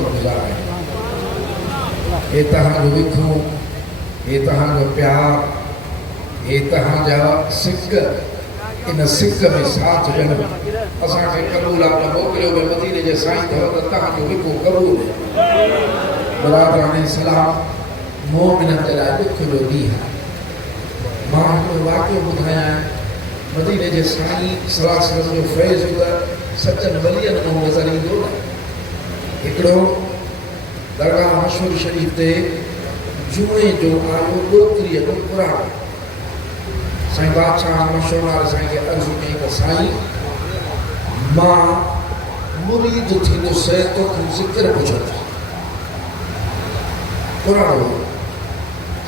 शुक्रगुजार आहियूं। हे तव्हांजो विखो, हे तव्हांजो प्यार, हे तव्हांजा सिक, इन सिक में साथ ॾियण असांखे क़बूल आहे। मोकिलियो में मदीने जे साईं अथव त तव्हांजो विखो क़बूल आहे। बरादरान सलाम, मोमिननि जे लाइ ॾुख जो ॾींहुं आहे। मां हिकिड़ो वाक़ियो ॿुधायां। मदीने जे साईं सलाह जो फैज़ त सचनि वलियनि मां नज़र ईंदो न। हिकिड़ो दरगाह मशहूर शरीफ़ ते जुमे जो आयो ॾोकरीअ जो पुराणो। साईं बादशाह मशहूर वारे साईं खे अर्ज़ु कई त साईं मां मुरीद थींदुसि तोखे ज़िक्र पुछंदुसि। पुराणो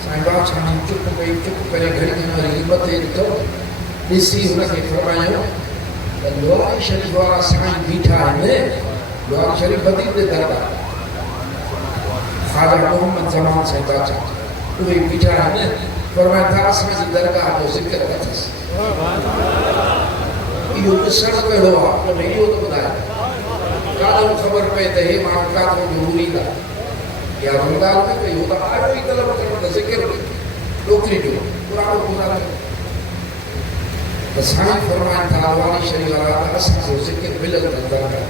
साईं बादशाह ने चुप कई, चुप करे घड़ी घड़ी वरी मथे ॾिठो, ॾिसी हुनखे फरमायो त लोहारी शरीफ़ वारा साईं बीठा आहिनि। लोहारी शरीफ़ बदीले दरगाह ख़्वाजा मोहम्मद ज़मान साईं बादशाह उहे बीठा आहिनि। फरमाया था असांजी दरगाह जो ज़िक्र अथसि। इहो ॾिसणु कहिड़ो आहे, उनमें इहो थो ॿुधाए काॾो ख़बर पए त हे माण्हू काथो जो मुरीद आहे। या रुंगाल न कई, हो त आयो ई तलब करण त ज़िक्र ॾोकरी जो पुराणो ॿुधायो त साईं फरमाइनि था लोहारी शरीफ़ वारा त असांजो ज़िक्र मिलियल अथनि दरगाह।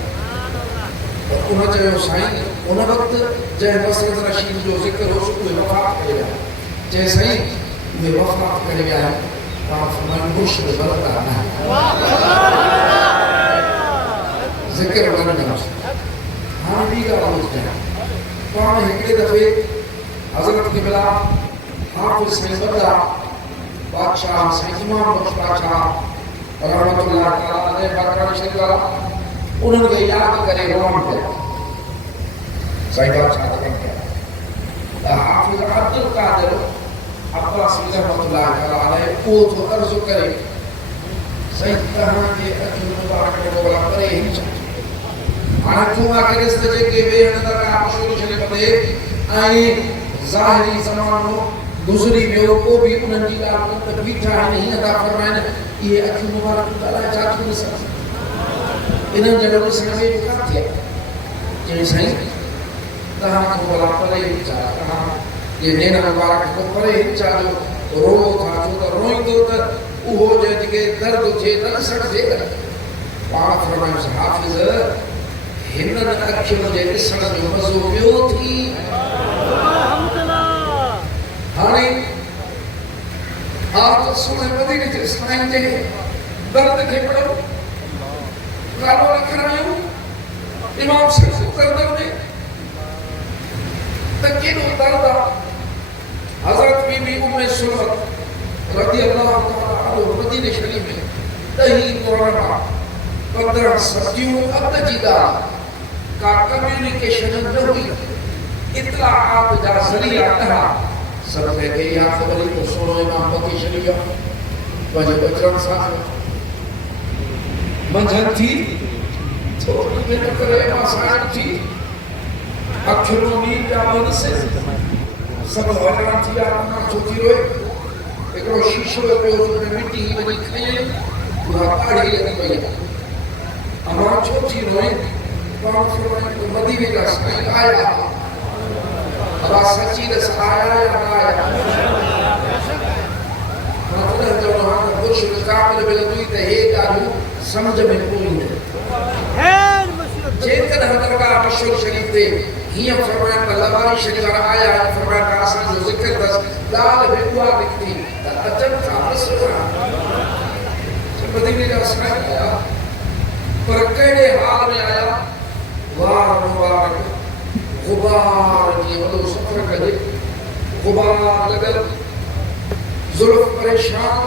त उन चयो साईं उन वक़्तु जंहिं मसरत रशीद जो ज़िक्र हो उहे वफ़ात करे विया। चए साईं उहे वफ़ात करे विया आहिनि, पाण फरमाइनि मुर्शिद बरदा न ज़िक्र न कंदासीं। हाणे ॿी ॻाल्हि ॿुधायां। पाण हिकिड़े दफ़े हज़रत खे मिला हाफ़िज़ साईं बरदा बादशाह साईं इमाम बख्श बादशाह रहमतुल्लाह तआला अलैह बरकात शरीफ़ वारा उन्हनि खे यादि करे रोअण पिया। साईं बादशाह कमु कया त हाफ़िज़ अब्दुल कादिर अब्बासी रहमतुल्लाह तआला अलैह उहो थो अर्ज़ु करे साईं तव्हांजे अखियुनि मुबारक में भला परे ई छा। हाणे तूं आखे ॾिस त जेके वेहण दरगाह मशहूर शरीफ़ ते ऐं ज़ाहिरी ज़मानो गुज़री वियो को बि उन्हनि जी ॻाल्हि त बीठा आहिनि। हीअं था फरमाइनि इहे अखियूं मुबारक अलाए छा थियूं ॾिसनि, इन्हनि जहिड़ो ॾिसण में किथे आहे। चई साईं तव्हां खां भला परे ई छा, तव्हां जे नेण मुबारक खां परे ई छा जो रो था, छो त रोईंदो त उहो जेके दर्द थिए न ॾिसणु थिए। पाण फरमायोसि हाफ़िज़ हिननि अखियुनि जे ॾिसण जो मज़ो ॿियो थी। हाणे आप सुने मदीने जे साईं जे दर्द खे पढ़ो, गालो लिखरायो इमाम साईं दर्द में त केॾो दर्द आहे। हज़रत बीबी उम्मे सुलमत रज़ियल्लाहु तआला अन्हा मदीने शरीफ़ में ॾही कोरमा 15 सदियूं अद जी ॻाल्हि का कम्युनिकेशन न हुई, इत्तलाआत जा ज़रिया ॾहा सब के या खबर तो सुनो इमाम बकी शरीफ वजह बचन साथ मंझन थी थोड़ी देर करे मासार थी अखियों नींद आवन से सब हजरा थी आना छोटी रोए एकरो शीशो पे उसमें मिट्टी वनी खये पूरा काढ़ी लगी पई अमा छोटी रोए पांच फरमाए तो मदीने का साईं आया अला सच्ची दस आया या ना आया मतलब जो हम कुछ काबिल बिलदुई ते हे ॻाल्हियूं समझ में कोई न खैर मशहूर जेकर दरगाह मशहूर शरीफ ते हिय फरमाया त लवारी शरीफ वारा आया फरमाया त असां जो ज़िक्र बस लाल बेवा निकती त अचन था रसूल मदीने जा साईं आया पर कहिड़े हाल में आया वाह मुबारक गुबार की वॾो सफ़र कजे गुबार लॻल ज़ुल्फ़ परेशान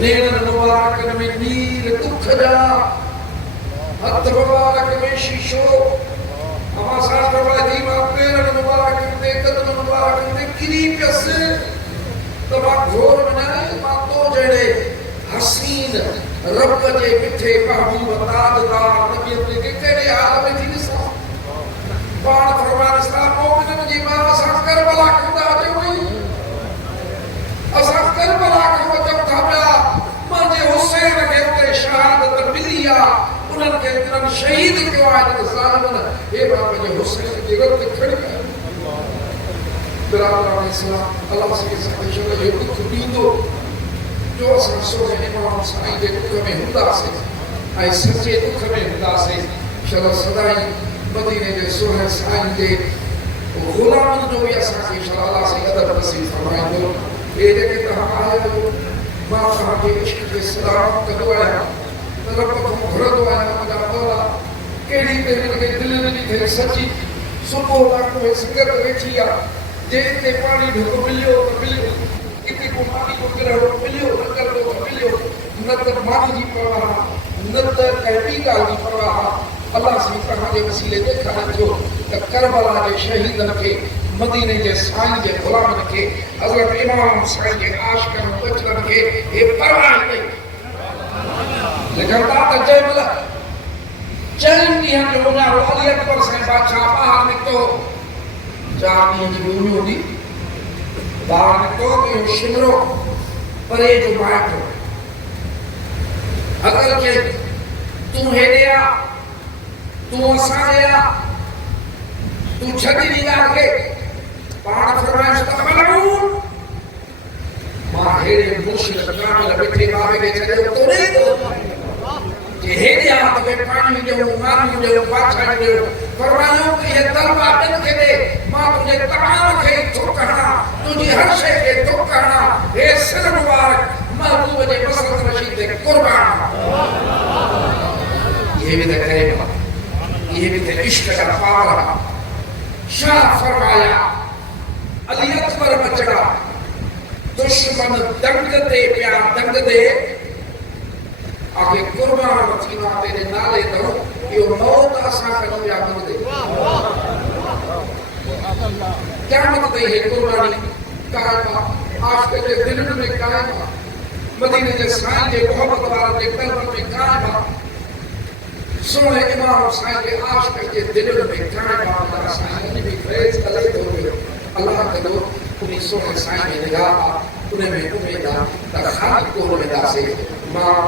नेणनि मुबारकनि में नीर दुख जा हथ मुबारक में शीशो अमा सां फरमाई मां पेरनि मुबारकनि ते कदम मुबारकनि ते किरी पियसि त मां घोर वञाए मां तो जहिड़े हसीन रब जे मिठे महबूब ताजदार नबीअ ते कहिड़े हाल में थी ॾिसां। पाण फरमान इस्लाम मोमिननि जी मां असां करबला कंदा अचूं असां करबला खां अचूं था पिया मुंहिंजे हुसैन खे उते शहादत मिली आहे उन्हनि खे शहीद क्यों आज ज़ालिमन ए बाप जो हुसैन की रत खड़ी है बिरादर इस्लाम अल्लाह से सच्चा ये दुख दींदो जो असां सोने इमाम साईं जे दुख में हुंदासीं ऐं सचे दुख में हुंदासीं चलो सदाई मदीने जे सुहिणे साईं जे गुलामन जो भी असांखे अल्लाह से अदब नसीब फरमाईंदो ये जेके तव्हां आया मां तव्हांखे इश्क जे सलाम कंदो आहियां रब खां घुरंदो आहियां मुंहिंजा मौला कहिड़ी त हिनखे दिलि ॾिनी अथई सची सुबुह राति में सिगरत वेठी आहे जे हिते पाणी ढुक मिलियो त मिलियो किथे को पाणी जो गिरहड़ो मिलियो न करंदो त मिलियो न त माण्हू जी परवाह न त कंहिं ॿी ॻाल्हि जी परवाह अल्लाह साईं तव्हांजे वसीले ॾेखारे थियो त करबला जे शहीदनि खे मदीने जे साईं जे ग़ुलामनि खे हज़रत इमाम साईं जे आशिक़नि बचड़नि खे हे परवाह कई लिखंदा त जंहिं महिल 4 ॾींहंनि जो उन्हारो अली अकबर साईं बादशाह ॿाहिरि निकितो 4 ॾींहंनि जी उम्र हूंदी ॿाहिरि निकितो त इहो शिमरो परे जो माइटो अगरि के तूं हेॾे आ तूं असां ॾे आ तूं छॾी ॾी ॻाल्हि खे पाण फरमाइश त मलून मां हेॾे मुर्शिद कामिल वेठे बाबे खे छॾियो तोड़े जे हेॾे आ त पाणी ॾियो मानी ॾियो बाछा ॾियो फरमायो कि ये तलवा ॾिन खे ॾे मां तुंहिंजे तमाम खे थोक हणां तुंहिंजी हर शइ खे थोक हणां हे सिर मुबारक महबूब जे मसरत रशीद ते क़ुर्बान ये भी त करे ये भी त इश्क का पावर शाह फरमाया अली अकबर बचड़ा दुश्मन दंग ते प्या दंग दे आगे कुर्बान थीना तेरे नाले तो यो मौत असा कनो या मंदे क्या मत है कुर्बानी कायमा आशिक के दिल में कायमा मदीने के साईं जे मोहब्बत वाला जे कल्ब में कायमा सोने इमाम साईं के आशिक के दिल में कायमा अल्लाह साईं ने भी फैज करे तो अल्लाह करो उन्हीं सोने साईं ने निगाह उन्हें में उम्मीद ता खाली को में दासे मां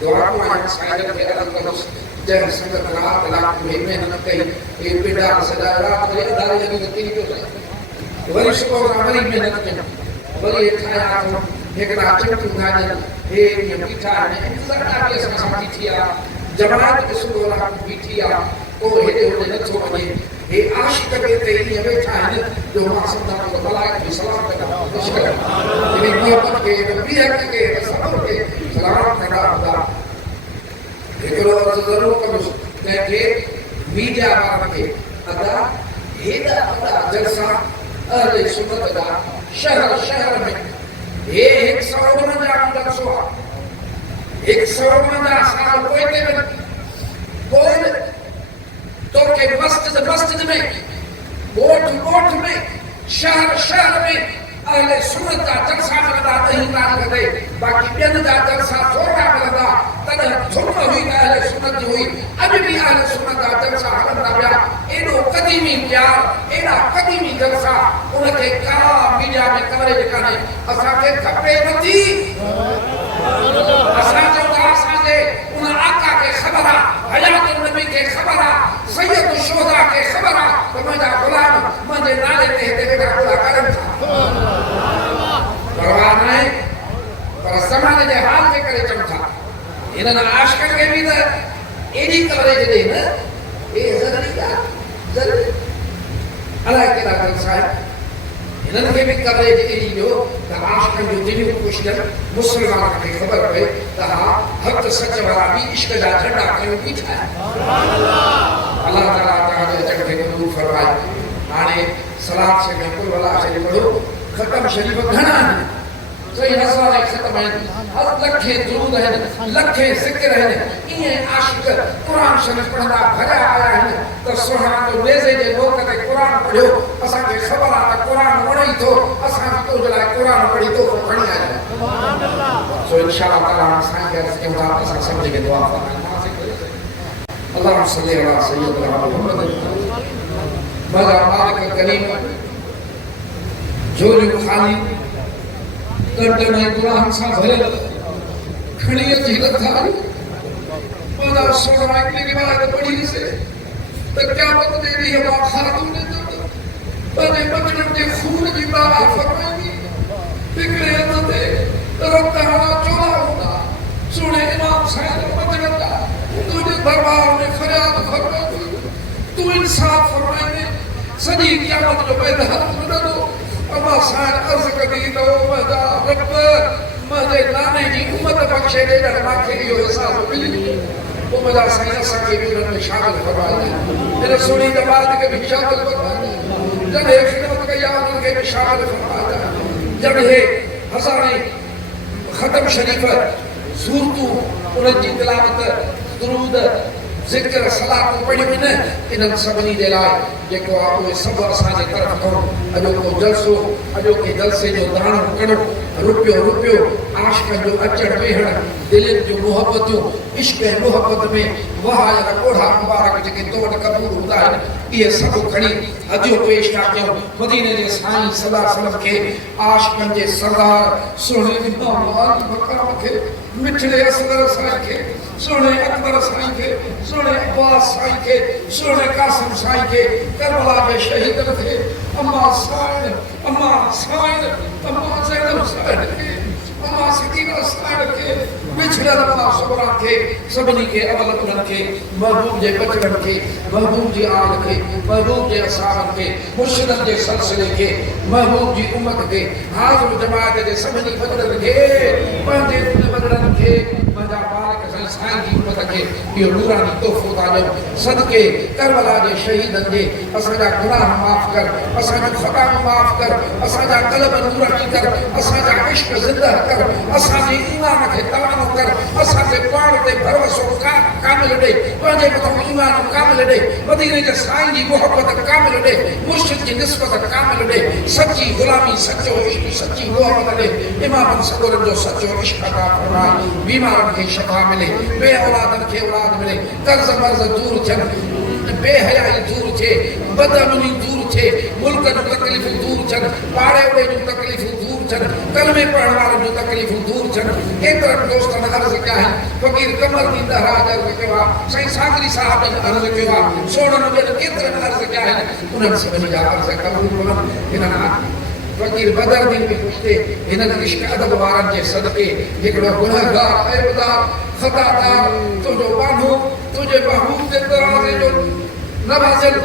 दुआ को आया साईं के अदब करो जय संगत रात लाख में मेहनत कई ए पिड़ा सदा रात में अदारे लगी तीन को वरी सुबह वरी मेहनत कई वरी खाया तो एकरा चमकी गाजर हे ये पीठा ने सदा के साथी थिया जमात के सुबह रात बीठी आ ओ हेडे होने न छो वने हे आशिक के ते ये बैठा है जो मासूम को भलाई की सलाम करना मुश्किल है ये मोहब्बत के नबी के सबर के सलाम करना खुदा एकरो जरूर करो के मीडिया वाला के अदा हेदा अदा जलसा अहले सुन्नत दा शहर में ये 149 साल कोई के कोई तो के मस्जिद में गोठ में शहर में अहले सुन्नत दा जलसा लगा नहीं ना करे बाकी बेन दा जलसा थोड़ा लगा तद धुन हुई अहले सुन्नत हुई अभी भी अहले सुन्नत दा जलसा हलंदा पिया एडो कदीमी प्यार एडा कदीमी जलसा उनके का मीडिया में कवरेज करे असा के खपे नथी असा जो असा जे उन आका के खबर हयात नबी के खबर सैयद शुहदा के खबर तो मेरा गुलाम मुझे नाले ते बेटा खुदा करन परवाह नहीं पर समाज जे हाल के करे चमथा इनन आशिकन के भी एडी कवरेज दे न ए जरूरी अल्लाह के दाखल साहब इनन के भी कवरेज एडी जो त आशिकन जो दिली कोशिश मुसलमान के खबर पे त हक सच वाला भी इश्क दा झंडा कयो बीठा अल्लाह ताला जग के कबूल फरमाए आने सलात से बिल्कुल वाला से पढ़ो खत्म शरीफ घना सही हसवा खत्म है हर लखे दुरूद है लखे जिक्र है ये आशिक कुरान शरीफ पढ़ना भरा आया है तो सुहाना तो नेज़े जे लोग के कुरान पढ़ो असा के खबर आ कुरान वणी तो असा तो जला कुरान पढ़ी तो खणी आया सुभान अल्लाह सो इंशाअल्लाह ताला साईं के रस्ते में असा समझ के दुआ अल्लाह सल्ली अला सय्यदना मुहम्मद मजा मालिक करीम झोली खाली कट में गुनाह सा भरल खणिय जी थाली मदा सोना की रिवायत पढ़ी से तो क्या मत दे रही है मां खातून ने अरे बचन के खून की बात फरमाई बिगड़े अंदे रखता चोला होगा सुने इमाम साहब बचन का तुझे दरबार में फरियाद फरमाई तू इंसाफ फरमाई सदी क़यामत जो पैदा न दो अमा साहब अर्ज कदी तो मदा रब मदे नाने जी उम्मत बख्शे दे माखे यो हिसाब मिली वो मदा साईं सके भी में शामिल फरमाया मेरे सुनी जमात के भी शामिल फरमाया जब एक खिदमत का याद के भी शामिल फरमाया जब है हज़ारे खत्म शरीफ सूरतू उनकी तिलावत दुरूद जिक्र सलात पढ़ी न इन सभिनी जे लाइ जेको आहे सब असांजे तरफ़ करो अॼो को जलसो अॼो के जलसे जो दाणो कणो रुपयो रुपयो आशिक़ जो अचण वेहण दिलनि जो मोहब्बतूं इश्क ऐं मोहब्बत में वहायल कोढ़ा मुबारक जेके तोड़ कबूल हूंदा आहिनि इहे सभु खणी हदियो पेश था कयूं मदीने जे साईं सल्लल्लाहु अलैहि वसल्लम खे आशिक़नि जे सरदार सुहिणे इमाम अली मक़ाम खे मिठड़े असगर साईं खे सुहिणे अकबर साईं खे सुहिणे अब्बास साईं खे सुहिणे कासिम साईं खे करबला जे शहीदनि खे अम्मा साईं अम्मा साईं अम्मा ज़ैनब साईं खे अम्मा सकीना साईं खे बिछड़ल अम्मा सुबरा खे सभिनी खे अवल उन्हनि खे महबूब जे बचड़नि खे महबूब जी आल खे महबूब जे असाबनि खे मुर्शिदनि जे सिलसिले खे महबूब जी उम्मत खे हाज़िर जमात जे सभिनी बचड़नि खे पंहिंजे बचड़नि खे पंहिंजा बालक साईं जी उम्मत खे इहो नूरानी तोहफ़ो था ॾियो सदके करबला जे शहीदनि जे असांजा गुनाह माफ़ कर असांजूं ख़ताऊं माफ़ कर असांजा क़ल्ब नूरानी कर असांजा इश्क ज़िंदा कर असांजे ईमान खे तमाम कर असांजे पाण ते भरोसो कामिल ॾे पंहिंजे मथां ईमान कामिल ॾे मदीने जे साईं जी मोहब्बत कामिल ॾे मुर्शिद जी निस्बत कामिल ॾे सची ग़ुलामी सचो इश्क सची मोहब्बत ॾे इमाम सगुरनि जो सचो इश्क अता फरमाए बीमारनि खे शफ़ा मिले बे औलादनि खे औलाद मिले कर्ज़ मर्ज़ दूर थियनि बेहयाई दूर थिए बदअमनी दूर थिए मुल्क जूं तकलीफ़ूं दूर थियनि पाड़े ओड़े जूं तकलीफ़ूं दूर थियनि कलमे पढ़ण वारनि जूं तकलीफ़ूं दूर थियनि केतिरनि दोस्तनि अर्ज़ु कया आहिनि फ़क़ीर कमल दीन अर्ज़ु कयो आहे साईं सागरी साहिबनि अर्ज़ु कयो आहे सोणनि ॿियनि केतिरनि अर्ज़ु कया आहिनि उन्हनि सभिनी जा अर्ज़ु क़बूल कनि हिननि फ़क़ीर बदरदीन बि पुछते हिननि इश्क अदब वारनि जे सदके हिकिड़ो गुनहगार ऐबदार ख़तादार तुंहिंजो बानो तुंहिंजे महबूब जे दरवाज़े जो नवाज़िल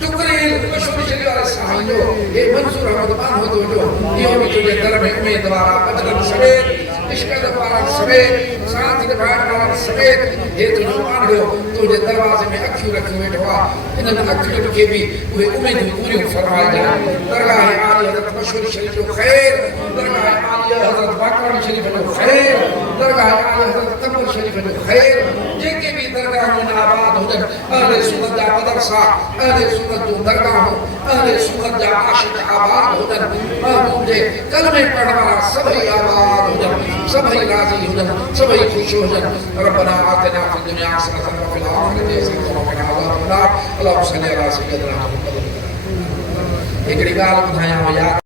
टुकड़े मशहूर शरीर वारे साईं जो हे मंसूर अहमद बानो तुंहिंजो इहो बि तुंहिंजे दर में उमेदवार आहे बदरनि समेत इश्क अदब वारनि समेत साथ निभाइण वारनि समेत हे तुंहिंजो बानो तुंहिंजे दरवाज़े में अखियूं रखी वेठो आहे इन्हनि अखियुनि खे बि उहे उमेदूं पूरियूं फरमाइजांइ दरगाह आली हज़रत मशहूर शरीफ जो ख़ैर दरगाह आली हज़रत बाक़रानी शरीफ जो ख़ैर दरगाह आली हज़रत कमर शरीफ जो ख़ैर जेके भी दरगाह में आबाद हुजनि अहले सुन्नत जा मदरसा अहले सुन्नत जो दरगाह अहले सुन्नत जा आशिक़ आबाद हुजनि महबूब जे कलमे पढ़ण वारा सभई आबाद हुजनि सभई राज़ी हुजनि सभई ख़ुशि हुजनि रब्बना आतिना फ़िद दुनिया हसनतन व फ़िल आख़िरति हसनतन व क़िना अज़ाबन नार अल्लाहुम्मा सल्लि अला सय्यिदिना मुहम्मद हिकिड़ी ॻाल्हि ॿुधायांव यादि